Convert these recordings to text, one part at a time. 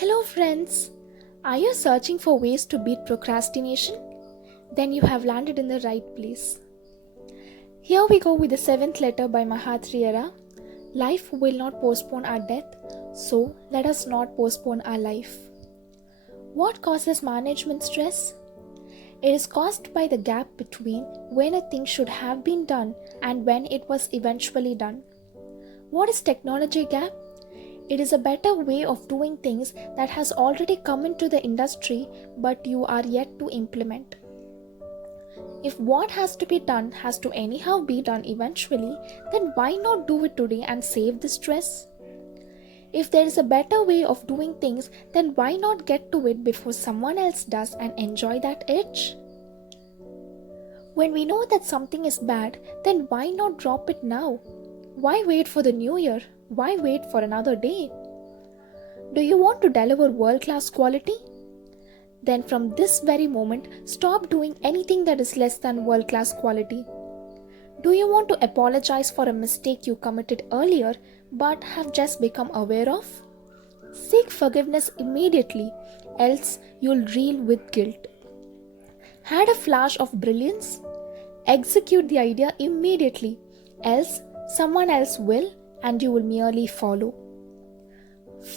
Hello, friends. Are you searching for ways to beat procrastination? Then you have landed in the right place. Here we go with the seventh letter by Mahatri Era. Life will not postpone our death, so let us not postpone our life. What causes management stress? It is caused by the gap between when a thing should have been done and when it was eventually done. What is technology gap? It is a better way of doing things that has already come into the industry but you are yet to implement. If what has to be done has to anyhow be done eventually, then why not do it today and save the stress? If there is a better way of doing things, then why not get to it before someone else does and enjoy that itch? When we know that something is bad, then why not drop it now? Why wait for the new year? Why wait for another day? Do you want to deliver world-class quality? Then from this very moment, stop doing anything that is less than world-class quality. Do you want to apologize for a mistake you committed earlier but have just become aware of? Seek forgiveness immediately, else you'll reel with guilt. Had a flash of brilliance? Execute the idea immediately, else someone else will and you will merely follow.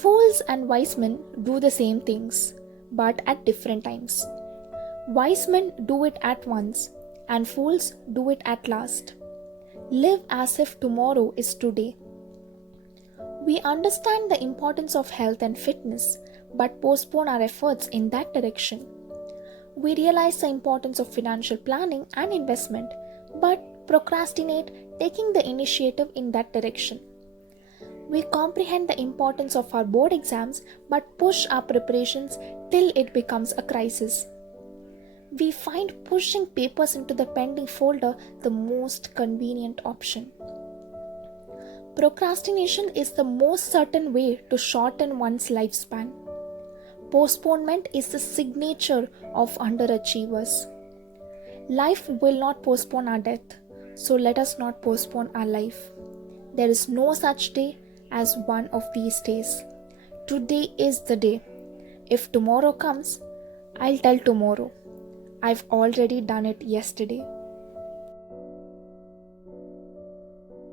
Fools and wise men do the same things, but at different times. Wise men do it at once, and fools do it at last. Live as if tomorrow is today. We understand the importance of health and fitness, but postpone our efforts in that direction. We realize the importance of financial planning and investment, but procrastinate taking the initiative in that direction. We comprehend the importance of our board exams but push our preparations till it becomes a crisis. We find pushing papers into the pending folder the most convenient option. Procrastination is the most certain way to shorten one's lifespan. Postponement is the signature of underachievers. Life will not postpone our death, so let us not postpone our life. There is no such day as one of these days. Today is the day. If tomorrow comes, I'll tell tomorrow. I've already done it yesterday.